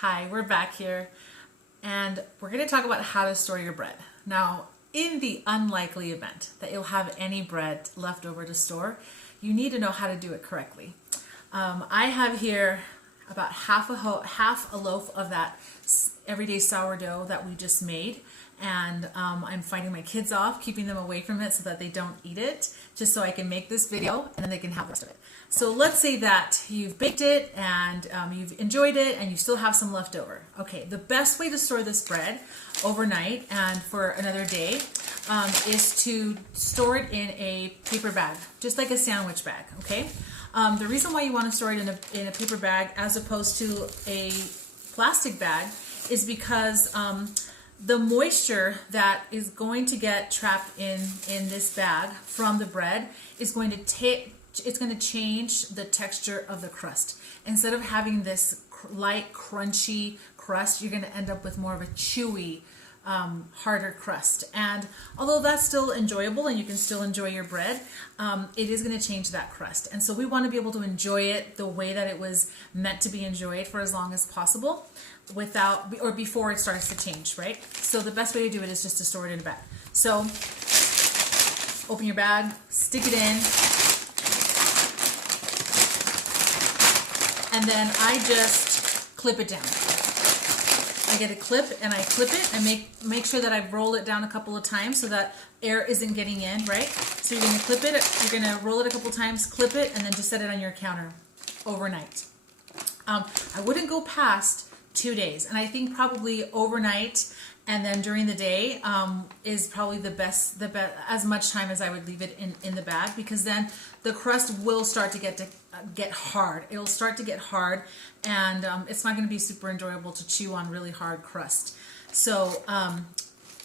Hi, we're back here and we're going to talk about how to store your bread. Now, in the unlikely event that you'll have any bread left over to store, you need to know how to do it correctly. I have here about half a loaf of that everyday sourdough that we just made, and I'm fighting my kids off, keeping them away from it so that they don't eat it, just so I can make this video and then they can have the rest of it. So let's say that you've baked it and you've enjoyed it and you still have some left over. Okay, the best way to store this bread overnight and for another day is to store it in a paper bag, just like a sandwich bag, okay? The reason why you want to store it in a paper bag as opposed to a plastic bag is because the moisture that is going to get trapped in this bag from the bread is going to change the texture of the crust. Instead of having this light crunchy crust, you're going to end up with more of a chewy harder crust. And although that's still enjoyable and you can still enjoy your bread, it is going to change that crust. And so we want to be able to enjoy it the way that it was meant to be enjoyed for as long as possible without or before it starts to change, right? So the best way to do it is just to store it in a bag. So open your bag, stick it in, and then I just clip it down. I get a clip and I clip it and make sure that I roll it down a couple of times so that air isn't getting in, right? So you're gonna clip it, you're gonna roll it a couple times, clip it, and then just set it on your counter overnight. I wouldn't go past 2 days, and I think probably overnight and then during the day is probably the best, as much time as I would leave it in the bag, because then the crust will start to get hard. It'll start to get hard, and it's not going to be super enjoyable to chew on really hard crust. So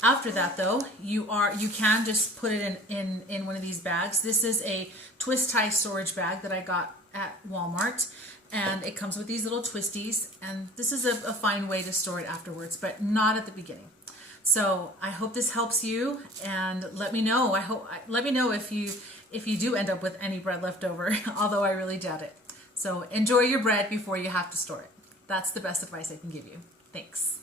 after that, though, you can just put it in one of these bags. This is a twist tie storage bag that I got at Walmart, and it comes with these little twisties, and this is a fine way to store it afterwards, but not at the beginning. So I hope this helps you, and let me know. Let me know if you do end up with any bread left over, although I really doubt it. So enjoy your bread before you have to store it. That's the best advice I can give you. Thanks.